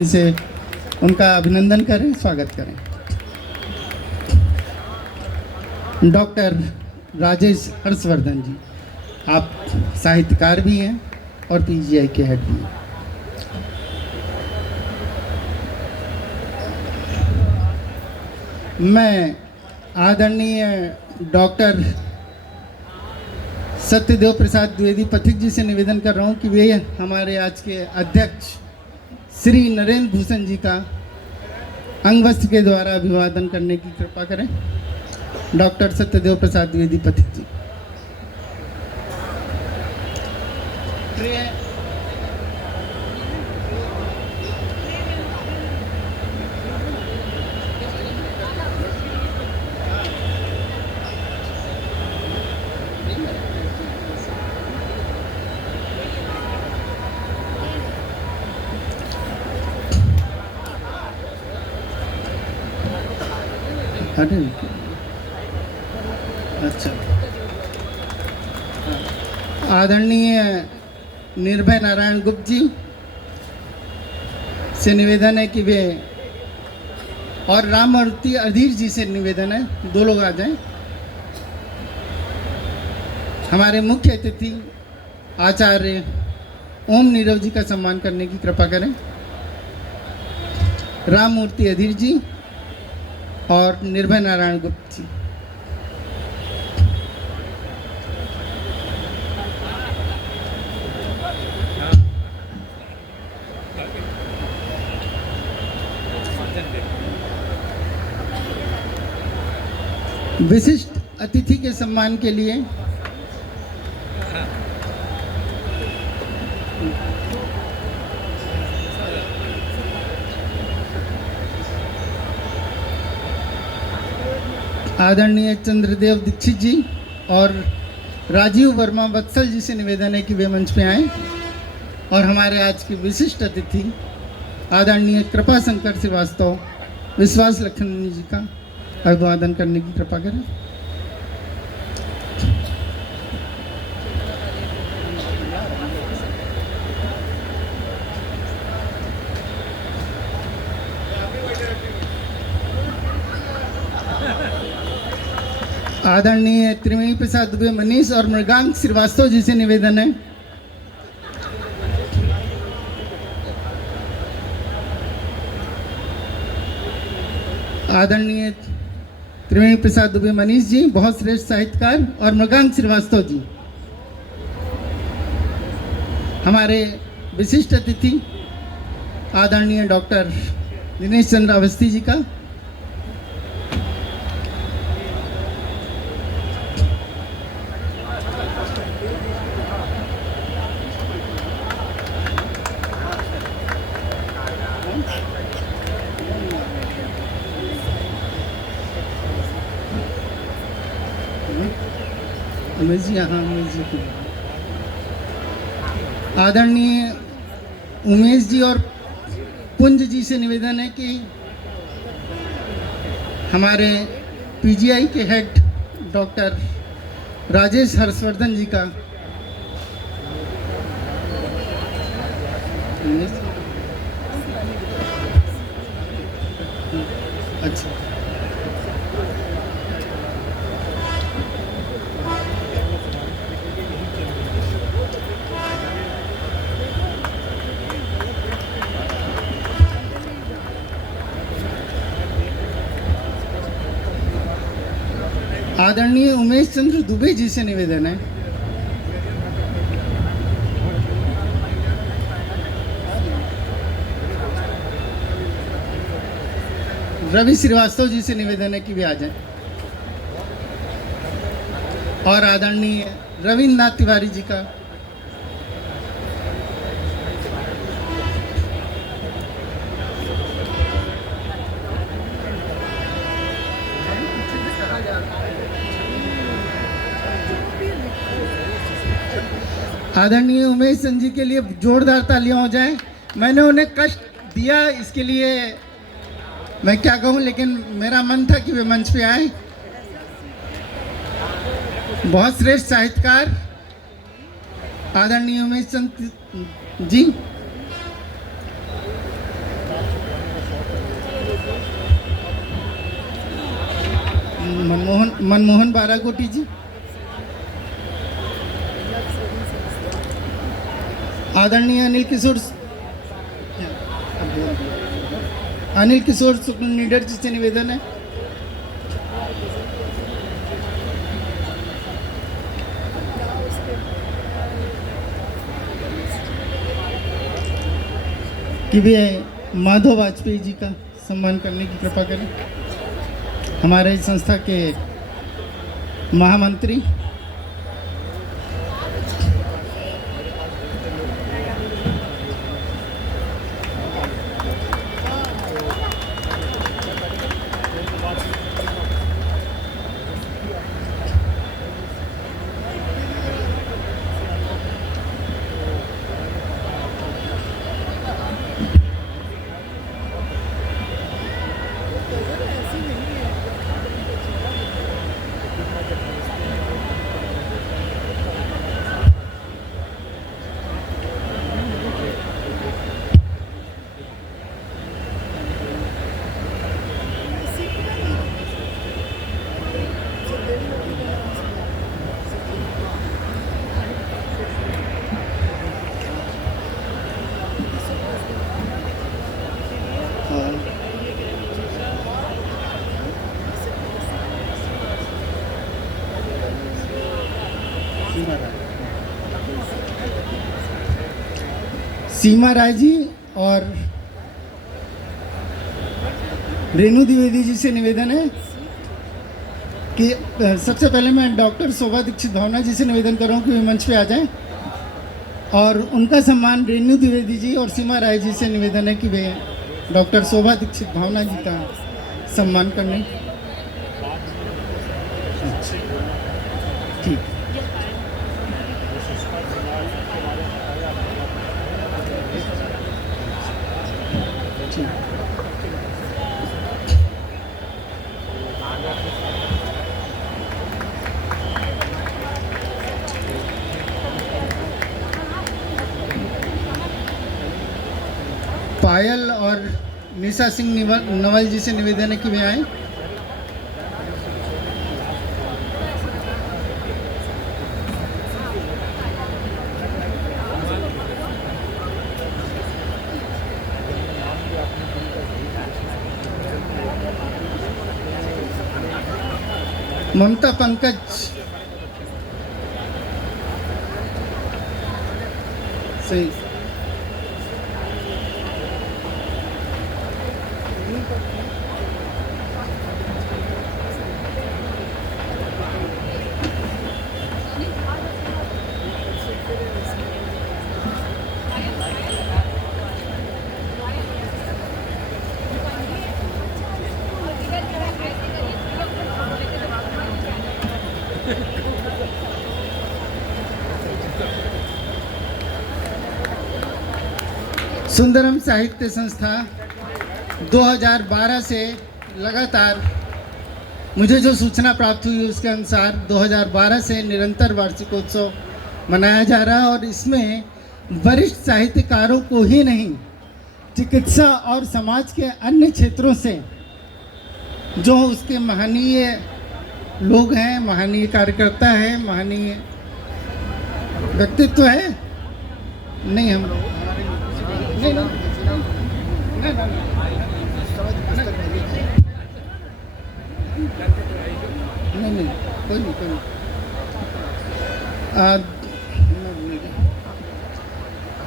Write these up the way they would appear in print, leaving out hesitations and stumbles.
से उनका अभिनंदन करें, स्वागत करें। डॉक्टर राजेश हर्षवर्धन जी, आप साहित्यकार भी हैं और पीजीआई के हेड भी हैं। मैं आदरणीय डॉक्टर सत्यदेव प्रसाद द्विवेदी पथिक जी से निवेदन कर रहा हूं कि वे हमारे आज के अध्यक्ष श्री नरेंद्र भूषण जी का अंगवस्त्र के द्वारा अभिवादन करने की कृपा करें। डॉक्टर सत्यदेव प्रसाद द्विवेदी पथिक जी। अरे अच्छा, आदरणीय निर्भय नारायण गुप्त जी से निवेदन है कि वे, और राममूर्ति अधीर जी से निवेदन है, दो लोग आ जाएं। हमारे मुख्य अतिथि आचार्य ओम नीरव जी का सम्मान करने की कृपा करें। राममूर्ति अधीर जी और निर्भय नारायण गुप्त जी। विशिष्ट अतिथि के सम्मान के लिए आदरणीय चंद्रदेव दीक्षित जी और राजीव वर्मा वत्सल जी से निवेदन है कि वे मंच पे आएं। और हमारे आज के विशिष्ट अतिथि आदरणीय कृपा शंकर श्रीवास्तव विश्वास लखन जी का अभिवादन करने की कृपा करें। आदरणीय त्रिवेणी प्रसाद दुबे मनीष और मृगांक श्रीवास्तव जी से निवेदन है आदरणीय त्रिवेणी प्रसाद दुबे मनीष जी बहुत श्रेष्ठ साहित्यकार और मृगांक श्रीवास्तव जी। हमारे विशिष्ट अतिथि आदरणीय डॉक्टर दिनेश चंद्र अवस्थी जी का, आदरणीय उमेश जी और पुंज जी से निवेदन है कि हमारे पीजीआई के हेड डॉक्टर राजेश हर्षवर्धन जी का अच्छा आदरणीय उमेश चंद्र दुबे जी से निवेदन है रवि श्रीवास्तव जी से निवेदन है कि वे आ जाएं। और आदरणीय रविन्द्रनाथ तिवारी जी का, आदरणीय उमेश चंद जी के लिए जोरदार तालियां हो जाएं। मैंने उन्हें कष्ट दिया, इसके लिए मैं क्या कहूं, लेकिन मेरा मन था कि वे मंच पे आए। बहुत श्रेष्ठ साहित्यकार आदरणीय उमेश चंद जी। मनमोहन बाराकोटी जी, आदरणीय अनिल किशोर शुक्ल निडर जी से निवेदन है। कि वे माधव वाजपेयी जी का सम्मान करने की कृपा करें। हमारे संस्था के महामंत्री सीमा राय जी और रेणु द्विवेदी जी से निवेदन है कि सबसे पहले मैं डॉक्टर शोभा दीक्षित भावना जी से निवेदन कर रहा हूँ कि वे मंच पे आ जाएं और उनका सम्मान रेणु द्विवेदी जी और सीमा राय जी से निवेदन है कि वे डॉक्टर शोभा दीक्षित भावना जी का सम्मान करने। ठीक। पायल और निशा सिंह नवल जी से निवेदन है कि वे आए। ममता पंकज सही। सुंदरम साहित्य संस्था 2012 से लगातार मुझे जो सूचना प्राप्त हुई उसके अनुसार 2012 से निरंतर वार्षिकोत्सव मनाया जा रहा है और इसमें वरिष्ठ साहित्यकारों को ही नहीं, चिकित्सा और समाज के अन्य क्षेत्रों से जो उसके महनीय लोग हैं, महनीय कार्यकर्ता हैं, महनीय व्यक्तित्व है, नहीं हम लोग नहीं कोई नहीं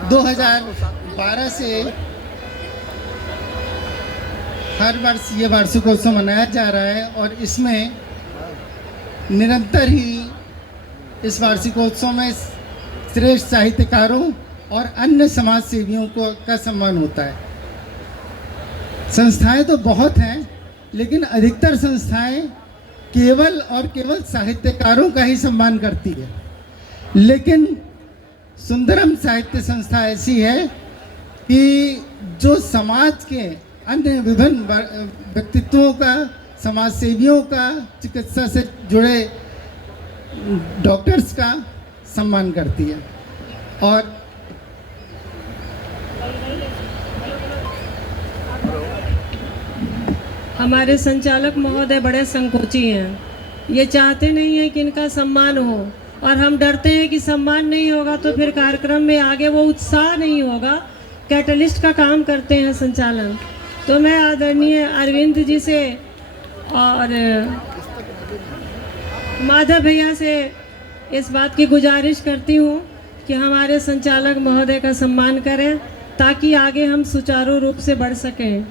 2012 से हर वर्ष ये वार्षिकोत्सव मनाया जा रहा है और इसमें निरंतर ही इस वार्षिकोत्सव में श्रेष्ठ साहित्यकारों और अन्य समाज सेवियों का सम्मान होता है। संस्थाएं तो बहुत हैं, लेकिन अधिकतर संस्थाएं केवल और केवल साहित्यकारों का ही सम्मान करती है, लेकिन सुंदरम साहित्य संस्था ऐसी है कि जो समाज के अन्य विभिन्न व्यक्तित्वों का, समाज सेवियों का, चिकित्सा से जुड़े डॉक्टर्स का सम्मान करती है। और हमारे संचालक महोदय बड़े संकोची हैं। ये चाहते नहीं हैं कि इनका सम्मान हो, और हम डरते हैं कि सम्मान नहीं होगा तो फिर कार्यक्रम में आगे वो उत्साह नहीं होगा। कैटलिस्ट का काम करते हैं संचालन। तो मैं आदरणीय अरविंद जी से और माधव भैया से इस बात की गुजारिश करती हूँ कि हमारे संचालक महोदय का सम्मान करें ताकि आगे हम सुचारू रूप से बढ़ सकें।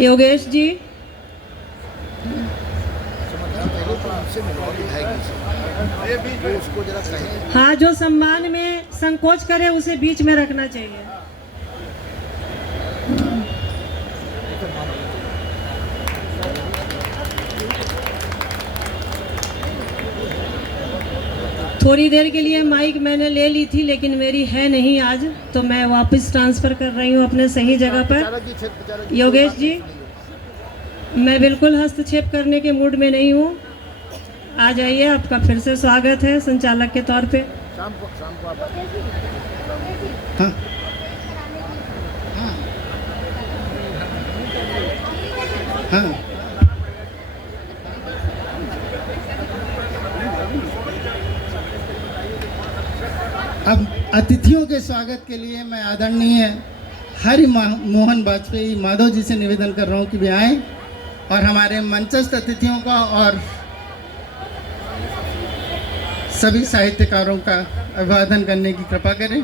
योगेश जी, हाँ, जो सम्मान में संकोच करे उसे बीच में रखना चाहिए। थोड़ी देर के लिए माइक मैंने ले ली थी लेकिन मेरी है नहीं आज, तो मैं वापस ट्रांसफ़र कर रही हूँ अपने सही जगह पर। योगेश जी, मैं बिल्कुल हस्तक्षेप करने के मूड में नहीं हूँ। आ जाइए, आपका फिर से स्वागत है संचालक के तौर पे। हाँ हाँ हाँ। अब अतिथियों के स्वागत के लिए मैं आदरणीय हरि मोहन वाजपेयी माधव जी से निवेदन कर रहा हूँ कि वे आएँ और हमारे मंचस्थ अतिथियों का और सभी साहित्यकारों का अभिवादन करने की कृपा करें।